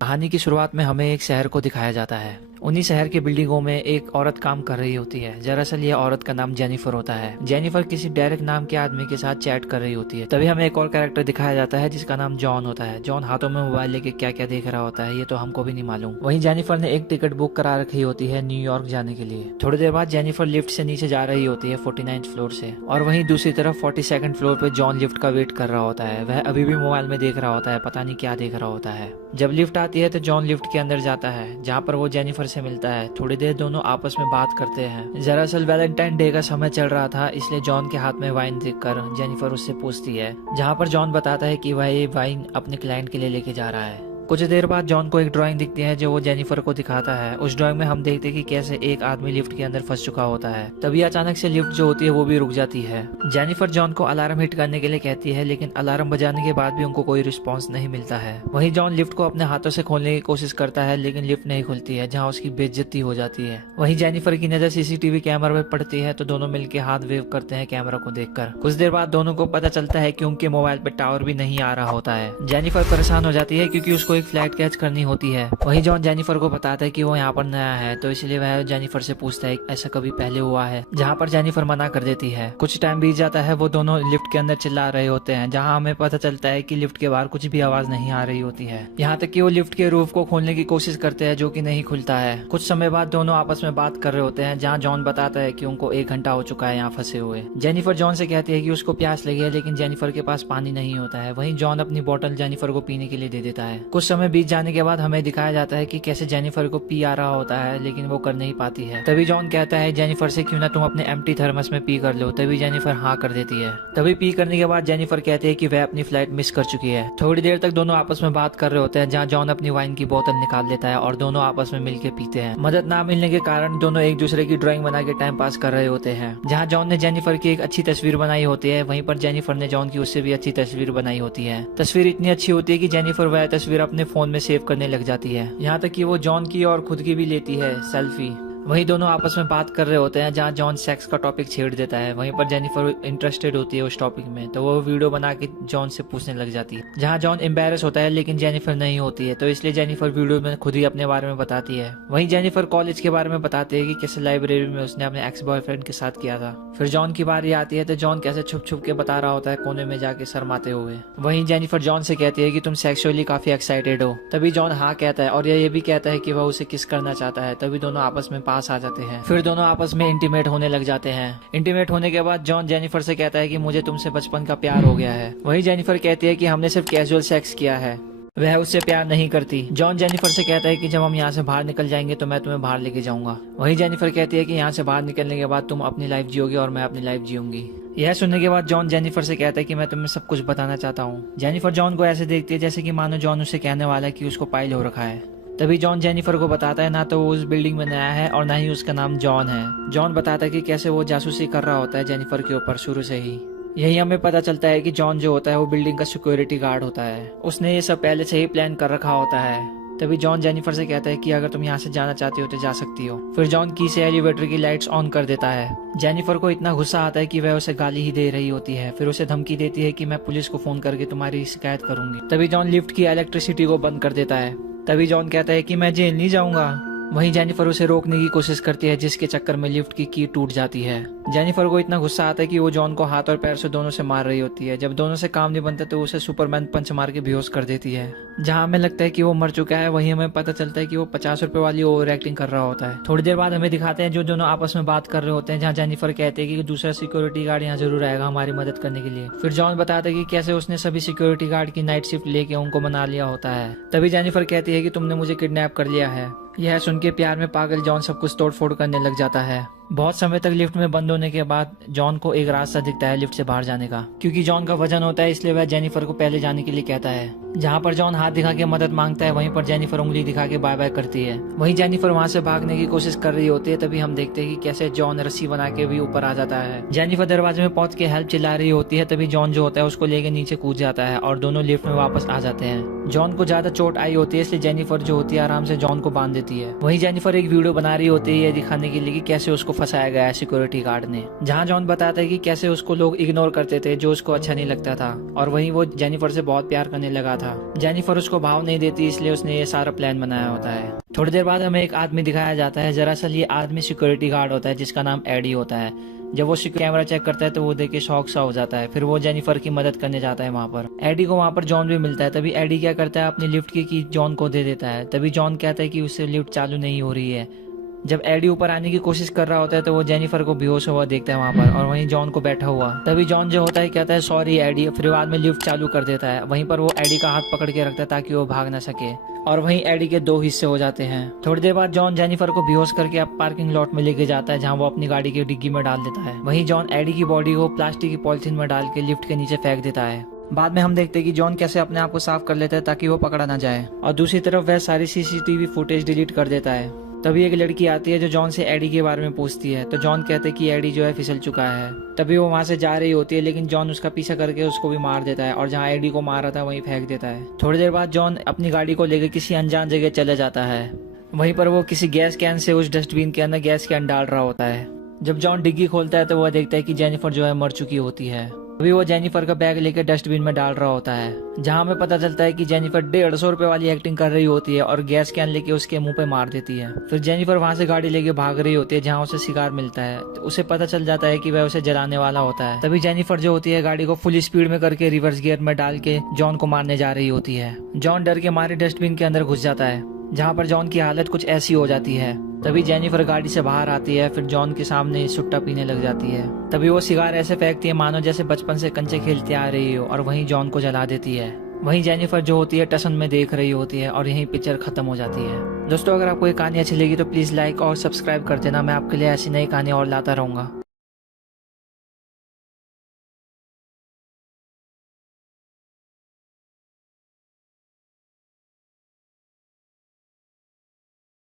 कहानी की शुरुआत में हमें एक शहर को दिखाया जाता है। उन्हीं शहर की बिल्डिंगों में एक औरत काम कर रही होती है। दरअसल ये औरत का नाम जेनिफर होता है। जेनिफर किसी डेरेक नाम के आदमी के साथ चैट कर रही होती है। तभी हमें एक और कैरेक्टर दिखाया जाता है जिसका नाम जॉन होता है। जॉन हाथों में मोबाइल लेके क्या क्या देख रहा होता है ये तो हमको भी नहीं मालूम। वहीं जेनिफर ने एक टिकट बुक करा रखी होती है न्यूयॉर्क जाने के लिए। थोड़ी देर बाद जेनिफर लिफ्ट से नीचे जा रही होती है 49th फ्लोर से, और वहीं दूसरी तरफ 42nd फ्लोर पे जॉन लिफ्ट का वेट कर रहा होता है। वह अभी भी मोबाइल में देख रहा होता है, पता नहीं क्या देख रहा होता है। जब लिफ्ट आती है तो जॉन लिफ्ट के अंदर जाता है जहाँ पर वो जेनिफर से मिलता है। थोड़ी देर दोनों आपस में बात करते हैं। दरअसल वैलेंटाइन डे का समय चल रहा था, इसलिए जॉन के हाथ में वाइन देखकर जेनिफर उससे पूछती है, जहाँ पर जॉन बताता है कि वह ये वाइन अपने क्लाइंट के लिए लेके जा रहा है। कुछ देर बाद जॉन को एक ड्राइंग दिखती है जो वो जेनिफर को दिखाता है। उस ड्राइंग में हम देखते हैं कि कैसे एक आदमी लिफ्ट के अंदर फंस चुका होता है। तभी अचानक से लिफ्ट जो होती है वो भी रुक जाती है। जेनिफर जॉन को अलार्म हिट करने के लिए कहती है, लेकिन अलार्म बजाने के बाद भी उनको कोई रिस्पॉन्स नहीं मिलता है। वहीं जॉन लिफ्ट को अपने हाथों से खोलने की कोशिश करता है, लेकिन लिफ्ट नहीं खुलती है, जहाँ उसकी बेइज्जती हो जाती है। वहीं जेनिफर की नजर सीसीटीवी कैमरा में पड़ती है तो दोनों मिलकर हाथ वेव करते हैं कैमरा को देखकर। कुछ देर बाद दोनों को पता चलता है कि उनके मोबाइल पर टावर भी नहीं आ रहा होता है। जेनिफर परेशान हो जाती है क्योंकि उसको एक फ्लाइट कैच करनी होती है। वहीं जॉन जेनिफर को बताता है कि वो यहाँ पर नया है, तो इसलिए वह जेनिफर से पूछता है ऐसा कभी पहले हुआ है, जहाँ पर जेनिफर मना कर देती है। कुछ टाइम बीत जाता है, वो दोनों लिफ्ट के अंदर चिल्ला रहे होते हैं, जहाँ हमें पता चलता है कि लिफ्ट के बाहर कुछ भी आवाज नहीं आ रही होती है। यहाँ तक कि वो लिफ्ट के रूफ को खोलने की कोशिश करते हैं जो कि नहीं खुलता है। कुछ समय बाद दोनों आपस में बात कर रहे होते हैं, जहाँ जॉन बताता है कि उनको 1 घंटा हो चुका है यहाँ फंसे हुए। जेनिफर जॉन से कहती है कि उसको प्यास लगी है, लेकिन जेनिफर के पास पानी नहीं होता है। वहीं जॉन अपनी बोतल जेनिफर को पीने के लिए दे देता है। कुछ समय बीत जाने के बाद हमें दिखाया जाता है कि कैसे जेनिफर को पी आ रहा होता है, लेकिन वो कर नहीं पाती है। तभी जॉन कहता है जेनिफर से, क्यों ना तुम अपने एम्प्टी थर्मस में पी कर लो। तभी जेनिफर हाँ कर देती है। तभी पी करने के बाद जेनिफर कहती है कि वह अपनी फ्लाइट मिस कर चुकी है। थोड़ी देर तक दोनों आपस में बात कर रहे होते हैं, जहाँ जॉन अपनी वाइन की बोतल निकाल लेता है और दोनों आपस में मिलकर पीते हैं। मदद ना मिलने के कारण दोनों एक दूसरे की ड्राइंग बना के टाइम पास कर रहे होते हैं। जहाँ जॉन ने जेनिफर की एक अच्छी तस्वीर बनाई होती है, वहीं पर जेनिफर ने जॉन की उससे भी अच्छी तस्वीर बनाई होती है। तस्वीर इतनी अच्छी होती है कि जेनिफर वह तस्वीर अपने फोन में सेव करने लग जाती है। यहाँ तक कि वो जॉन की और खुद की भी लेती है सेल्फी। वहीं दोनों आपस में बात कर रहे होते हैं, जहाँ जॉन सेक्स का टॉपिक छेड़ देता है। वहीं पर जेनिफर इंटरेस्टेड होती है उस टॉपिक में, तो वो वीडियो बना के जॉन से पूछने लग जाती है। जहाँ जॉन एम्बैरस होता है, लेकिन जेनिफर नहीं होती है, तो इसलिए जेनिफर वीडियो में खुद ही अपने बारे में बताती है। वहीं जेनिफर कॉलेज के बारे में बताती है कि कैसे लाइब्रेरी में उसने अपने एक्स बॉयफ्रेंड के साथ किया था। फिर जॉन की बारी आती है तो जॉन कैसे छुप छुप के बता रहा होता है कोने में जाके शर्माते हुए। वहीं जेनिफर जॉन से कहती है कि तुम सेक्सुअली काफी एक्साइटेड हो। तभी जॉन हाँ कहता है और ये भी कहता है कि वह उसे किस करना चाहता है। तभी दोनों आपस में पास आ जाते हैं। फिर दोनों आपस में इंटीमेट होने लग जाते हैं। इंटीमेट होने के बाद जॉन जेनिफर से कहता है कि मुझे तुमसे बचपन का प्यार हो गया है। वहीं जेनिफर कहती है कि हमने सिर्फ कैजुअल सेक्स किया है, वह उससे प्यार नहीं करती। जॉन जेनिफर से कहता है कि जब हम यहाँ से बाहर निकल जाएंगे तो मैं तुम्हें बाहर लेके जाऊंगा। वहीं जेनिफर कहती है कि यहाँ से बाहर निकलने के बाद तुम अपनी लाइफ जियोगे और मैं अपनी लाइफ जीऊंगी। यह सुनने के बाद जॉन जेनिफर से कहता है कि मैं तुम्हें सब कुछ बताना चाहता हूँ। जेनिफर जॉन को ऐसे देखती है जैसे कि मानो जॉन उसे कहने वाला है कि उसको पाइल हो रखा है। तभी जॉन जेनिफर को बताता है ना तो वो उस बिल्डिंग में नया है और ना ही उसका नाम जॉन है। जॉन बताता है कि कैसे वो जासूसी कर रहा होता है जेनिफर के ऊपर शुरू से ही। यही हमें पता चलता है कि जॉन जो होता है वो बिल्डिंग का सिक्योरिटी गार्ड होता है। उसने ये सब पहले से ही प्लान कर रखा होता है। तभी जॉन जेनिफर से कहता है कि अगर तुम यहाँ से जाना चाहती हो तो जा सकती हो। फिर जॉन की से एलिवेटर की लाइट्स ऑन कर देता है। जेनिफर को इतना गुस्सा आता है कि वह उसे गाली ही दे रही होती है। फिर उसे धमकी देती है कि मैं पुलिस को फोन करके तुम्हारी शिकायत करूंगी। तभी जॉन लिफ्ट की इलेक्ट्रिसिटी को बंद कर देता है। तभी जॉन कहता है कि मैं जेल नहीं जाऊंगा। वहीं जेनिफर उसे रोकने की कोशिश करती है, जिसके चक्कर में लिफ्ट की की टूट जाती है। जेनिफर को इतना गुस्सा आता है कि वो जॉन को हाथ और पैर से दोनों से मार रही होती है। जब दोनों से काम नहीं बनता तो उसे सुपरमैन पंच मार के बेहोश कर देती है। जहाँ हमें लगता है कि वो मर चुका है, वहीं हमें पता चलता है कि वो 50 रुपए वाली ओवर एक्टिंग कर रहा होता है। थोड़ी देर बाद हमें दिखाते हैं जो दोनों आपस में बात कर रहे होते हैं, जहाँ जेनिफर कहते हैं कि दूसरा सिक्योरिटी गार्ड यहाँ जरूर आएगा हमारी मदद करने के लिए। फिर जॉन बताता है कि कैसे उसने सभी सिक्योरिटी गार्ड की नाइट शिफ्ट लेके उनको मना लिया होता है। तभी जेनिफर कहती है कि तुमने मुझे किडनैप कर लिया है। यह सुन के प्यार में पागल जॉन सब कुछ तोड़ फोड़ करने लग जाता है। बहुत समय तक लिफ्ट में बंद होने के बाद जॉन को एक रास्ता दिखता है लिफ्ट से बाहर जाने का। क्योंकि जॉन का वजन होता है इसलिए वह जेनिफर को पहले जाने के लिए कहता है। जहाँ पर जॉन हाथ दिखा के मदद मांगता है, वहीं पर जेनिफर उंगली दिखा के बाय बाय करती है। वहीं जेनिफर वहाँ से भागने की कोशिश कर रही होती है। तभी हम देखते हैं कि कैसे जॉन रस्सी बना के भी ऊपर आ जाता है। जेनिफर दरवाजे में पहुंच के हेल्प चिल्ला रही होती है। तभी जॉन जो होता है उसको लेके नीचे कूद जाता है और दोनों लिफ्ट में वापस आ जाते हैं। जॉन को ज्यादा चोट आई होती है, इसलिए जेनिफर जो होती है आराम से जॉन को बांध देती है। वहीं जेनिफर एक वीडियो बना रही होती है ये दिखाने के लिए कि कैसे उसको फंसाया गया है सिक्योरिटी गार्ड ने। जहाँ जॉन बताता है कि कैसे उसको लोग इग्नोर करते थे जो उसको अच्छा नहीं लगता था, और वहीं वो जेनिफर से बहुत प्यार करने लगा था। जेनिफर उसको भाव नहीं देती, इसलिए उसने ये सारा प्लान बनाया होता है। थोड़ी देर बाद हमें एक आदमी दिखाया जाता है। दरअसल ये आदमी सिक्योरिटी गार्ड होता है जिसका नाम एडी होता है। जब वो कैमरा चेक करता है तो वो देख के शॉक सा हो जाता है। फिर वो जेनिफर की मदद करने जाता है वहाँ पर। एडी को वहाँ पर जॉन भी मिलता है। तभी एडी क्या करता है, अपनी लिफ्ट की जॉन को दे देता है। तभी जॉन कहता है कि उससे लिफ्ट चालू नहीं हो रही है। जब एडी ऊपर आने की कोशिश कर रहा होता है तो वो जेनिफर को बेहोश हुआ देखता है वहाँ पर, और वहीं जॉन को बैठा हुआ। तभी जॉन जो होता है कहता है सॉरी एडी, फिर बाद में लिफ्ट चालू कर देता है। वहीं पर वो एडी का हाथ पकड़ के रखता है ताकि वो भाग ना सके, और वहीं एडी के 2 हिस्से हो जाते हैं। थोड़ी देर बाद जॉन जेनिफर को बेहोश करके अब पार्किंग लॉट में लेके जाता है, जहाँ वो अपनी गाड़ी की डिग्गी में डाल देता है। वहीं जॉन एडी की बॉडी को प्लास्टिक की पॉलिथीन में डाल के लिफ्ट के नीचे फेंक देता है। बाद में हम देखते हैं कि जॉन कैसे अपने आप को साफ कर लेता है ताकि वो पकड़ा ना जाए, और दूसरी तरफ वह सारी सीसीटीवी फुटेज डिलीट कर देता है। तभी एक लड़की आती है जो जॉन से एडी के बारे में पूछती है, तो जॉन कहते हैं कि एडी जो है फिसल चुका है। तभी वो वहाँ से जा रही होती है, लेकिन जॉन उसका पीछा करके उसको भी मार देता है, और जहाँ एडी को मारा था वहीं फेंक देता है। थोड़ी देर बाद जॉन अपनी गाड़ी को लेकर किसी अनजान जगह चले जाता है। वहीं पर वो किसी गैस कैन से उस डस्टबिन के अंदर गैस कैन डाल रहा होता है। जब जॉन डिग्गी खोलता है तो वह देखता है कि जेनिफर जो है मर चुकी होती है। अभी वो जेनिफर का बैग लेकर डस्टबिन में डाल रहा होता है, जहाँ हमें पता चलता है कि जेनिफर 150 रुपए वाली एक्टिंग कर रही होती है और गैस कैन लेके उसके मुंह पे मार देती है। फिर जेनिफर वहाँ से गाड़ी लेके भाग रही होती है, जहाँ उसे सिगार मिलता है। तो उसे पता चल जाता है कि वह उसे जलाने वाला होता है। तभी जेनिफर जो होती है गाड़ी को फुल स्पीड में करके रिवर्स गियर में डाल के जॉन को मारने जा रही होती है। जॉन डर के मारे डस्टबिन के अंदर घुस जाता है, जहाँ पर जॉन की हालत कुछ ऐसी हो जाती है। तभी जेनिफर गाड़ी से बाहर आती है, फिर जॉन के सामने सुट्टा पीने लग जाती है। तभी वो सिगार ऐसे फेंकती है मानो जैसे बचपन से कंचे खेलते आ रही हो, और वहीं जॉन को जला देती है। वहीं जेनिफर जो होती है टसन में देख रही होती है, और यहीं पिक्चर खत्म हो जाती है। दोस्तों, अगर आपको ये कहानी अच्छी लगी तो प्लीज लाइक और सब्सक्राइब कर देना। मैं आपके लिए ऐसी नई कहानी और लाता रहूंगा।